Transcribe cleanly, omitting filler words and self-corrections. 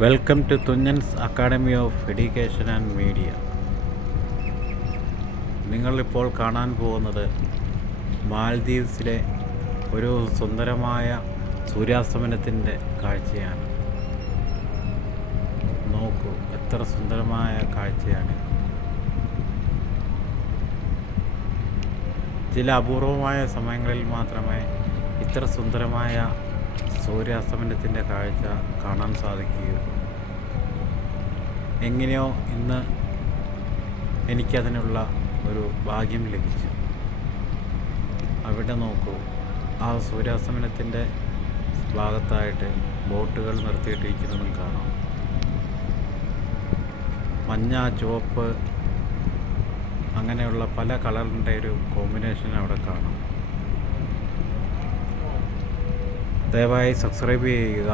Welcome to Thunchan's academy of education and media. നിങ്ങളിപ്പോൾ കാണാൻ പോകുന്നത് മാൽദീവ്സിലെ ഒരു സുന്ദരമായ സൂര്യാസ്തമനത്തിൻ്റെ കാഴ്ചയാണ്. നോക്കൂ, എത്ര സുന്ദരമായ കാഴ്ചയാണ്. ചില അപൂർവമായ സമയങ്ങളിൽ മാത്രമേ ഇത്ര സുന്ദരമായ സൂര്യാസ്തമനത്തിൻ്റെ കാഴ്ച കാണാൻ സാധിക്കുകയുള്ളൂ. എങ്ങനെയോ ഇന്ന് എനിക്കതിനുള്ള ഒരു ഭാഗ്യം ലഭിച്ചു. അവിടെ നോക്കൂ, ആ സൂര്യാസ്തമനത്തിൻ്റെ ഭാഗത്തായിട്ട് ബോട്ടുകൾ നിർത്തിയിട്ടിരിക്കുന്നതും കാണാം. മഞ്ഞ, ചുവപ്പ് അങ്ങനെയുള്ള പല കളറിൻ്റെ ഒരു കോമ്പിനേഷൻ അവിടെ കാണാം. ദയവായി സബ്സ്ക്രൈബ് ചെയ്യുക.